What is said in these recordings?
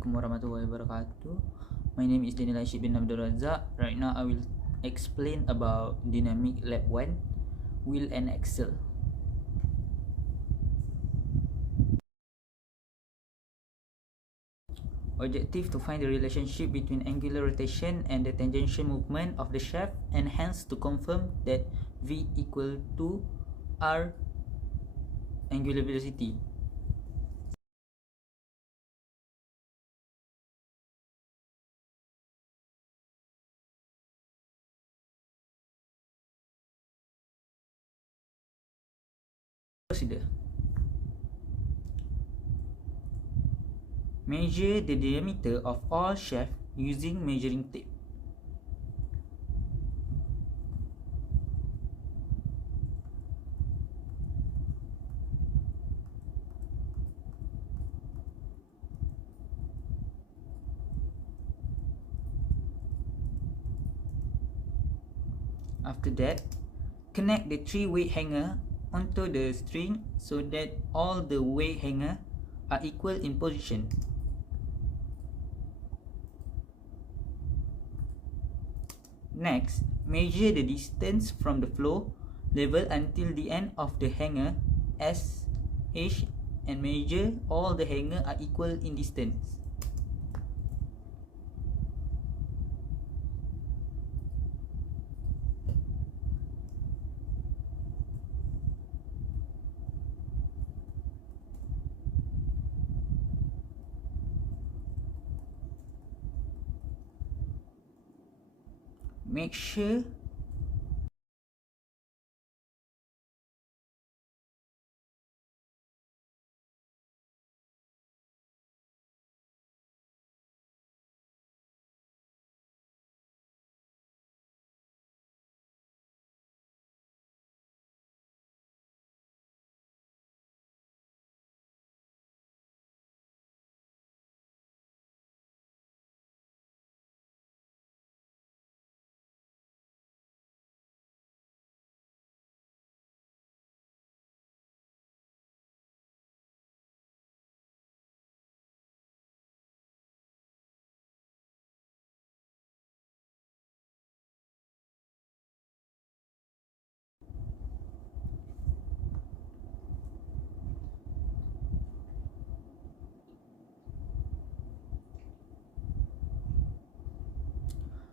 Assalamualaikum warahmatullahi wabarakatuh. My name is Daniel Ashid bin Abdul Razak. Right now I will explain about Dynamic Lab 1, Wheel and Axle. Objective to find the relationship between angular rotation and the tangential movement of the shaft, and hence to confirm that V equal to R angular velocity. Procedure. Measure the diameter of all shafts using measuring tape. After that, connect the 3 weight hanger onto the string so that all the weight hanger are equal in position. Next, measure the distance from the floor level until the end of the hanger as h, and measure all the hanger are equal in distance. Make sure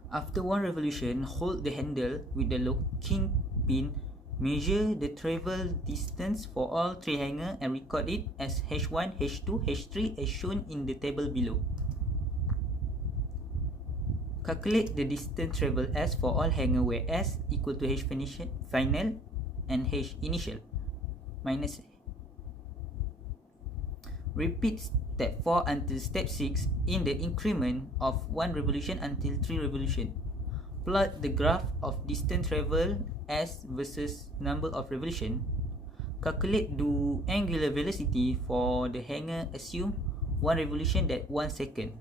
after one revolution, hold the handle with the locking pin, measure the travel distance for all 3 hangers and record it as H1, H2, H3 as shown in the table below. Calculate the distance travel S for all hangers where S equal to H final and H initial minus. Repeat step 4 until step 6 in the increment of 1 revolution until 3 revolution. Plot the graph of distance travel S versus number of revolution. Calculate the angular velocity for the hanger. Assume 1 revolution at 1 second.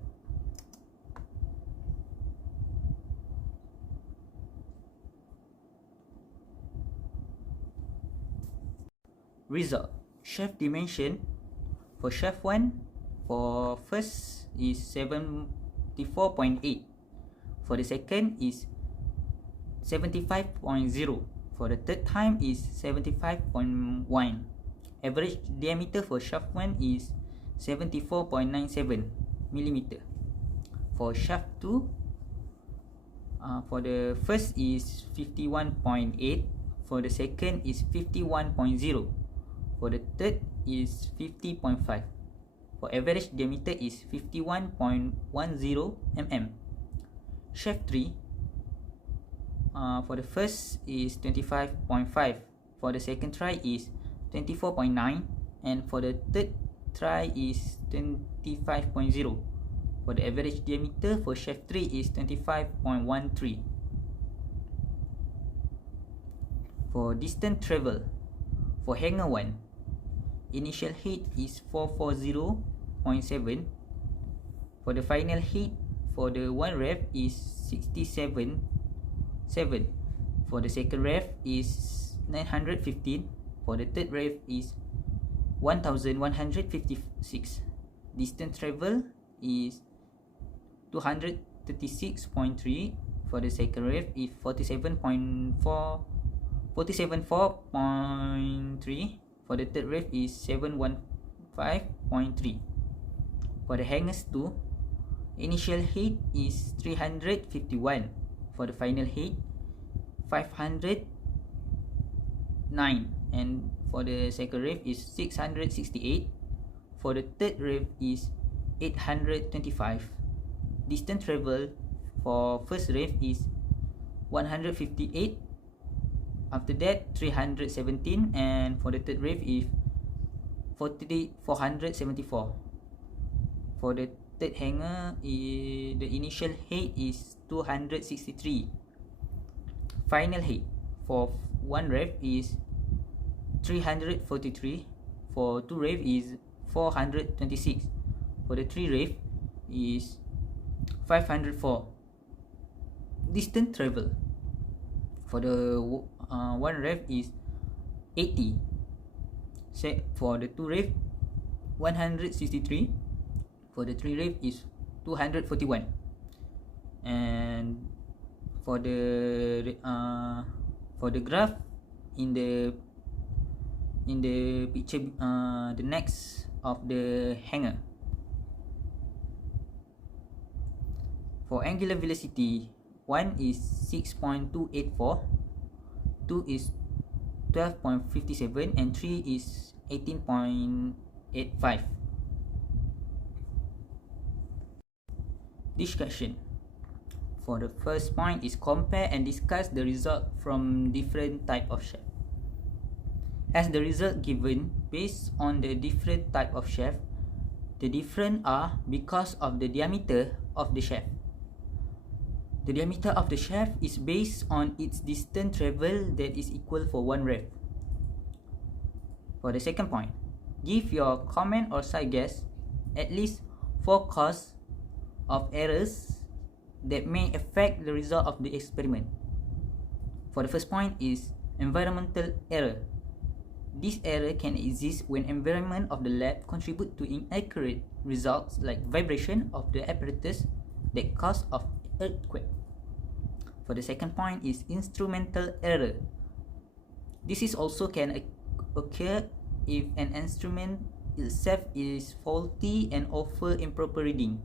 Result. Shaft dimension for shaft 1 for first is 74.8, for the second is 75.0, for the third time is 75.1. Average diameter for shaft 1 is 74.97 mm. For shaft 2, for the first is 51.8, for the second is 51.0, for the third is 50.5. For average diameter is 51.10 mm. Shaft 3, for the first is 25.5, for the second try is 24.9, and for the third try is 25.0. For the average diameter for shaft 3 is 25.13. For distance travel, for hanger 1, initial heat is 440.7. For the final heat for the 1 rev is 67.7. For the second rev is 915. For the third rev is 1156. Distance travel is 236.3. For the second ref is 47.3. For the third ref is 715.3. For the hangers 2, initial height is 351. For the final height 509. And for the second ref is 668. For the third ref is 825. Distance travel for first ref is 158. After that 317, and for the third ref is 474. For the third hanger, the initial height is 263. Final height for one ref is 343. For two ref is 426. For the three ref is 504. Distance travel for the one ref is 80. For the two ref 163. For the three ref is 241. And for the graph in the picture, the next of the hanger. For angular velocity, 1 is 6.284, 2 is 12.57, and 3 is 18.85. Discussion. For the first point is compare and discuss the result from different type of shaft. As the result given based on the different type of shaft, the different are because of the diameter of the shaft. The diameter of the shaft is based on its distance traveled that is equal for one ref. For the second point, give your comment or side guess at least 4 causes of errors that may affect the result of the experiment. For the first point is environmental error. This error can exist when environment of the lab contribute to inaccurate results like vibration of the apparatus that cause of earthquake. For the second point is instrumental error. This is also can occur if an instrument itself is faulty and offer improper reading.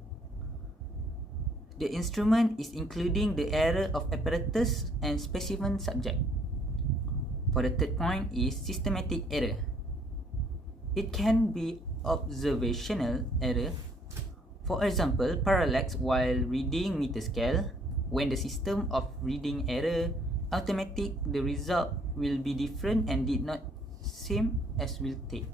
The instrument is including the error of apparatus and specimen subject. For the third point is systematic error. It can be observational error. For example, parallax while reading meter scale. When the system of reading error automatic, the result will be different and did not same as will take.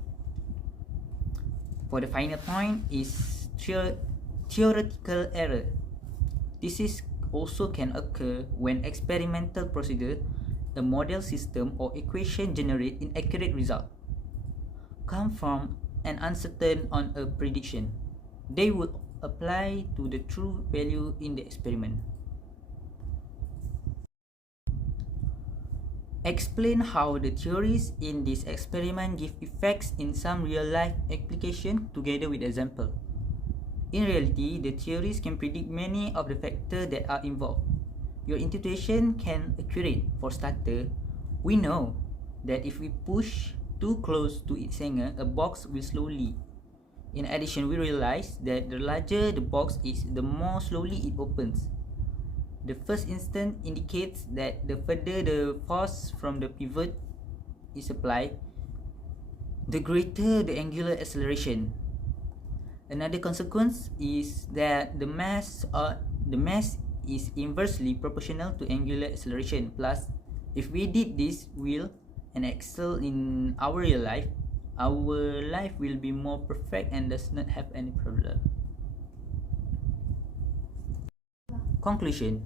For the final point is theoretical error. This is also can occur when experimental procedure, a model system or equation generate inaccurate result, come from an uncertain on a prediction. They would apply to the true value in the experiment. Explain how the theories in this experiment give effects in some real-life application together with example. In reality, the theories can predict many of the factors that are involved. Your intuition can accurate. For starter, we know that if we push too close to its hanger, a box will slowly. In addition, we realize that the larger the box is, the more slowly it opens. The first instant indicates that the further the force from the pivot is applied, the greater the angular acceleration. Another consequence is that the mass is inversely proportional to angular acceleration. Plus, if we did this wheel and axle in our real life, our life will be more perfect and does not have any problem. Conclusion.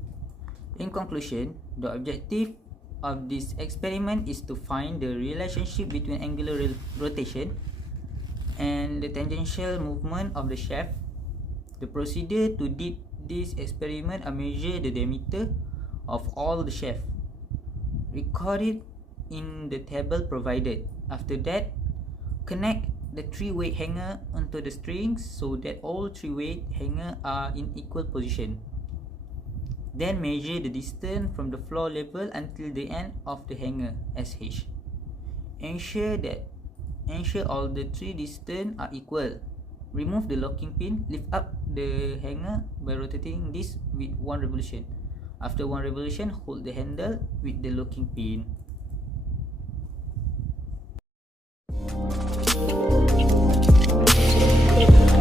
In conclusion, the objective of this experiment is to find the relationship between angular rotation and the tangential movement of the shaft. The procedure to did this experiment are measure the diameter of all the shaft, recorded in the table provided. After that, connect the 3 weight hanger onto the strings so that all 3 weight hanger are in equal position. Then measure the distance from the floor level until the end of the hanger SH. Ensure all the 3 distance are equal. Remove the locking pin. Lift up the hanger by rotating this with 1 revolution. After 1 revolution, hold the handle with the locking pin.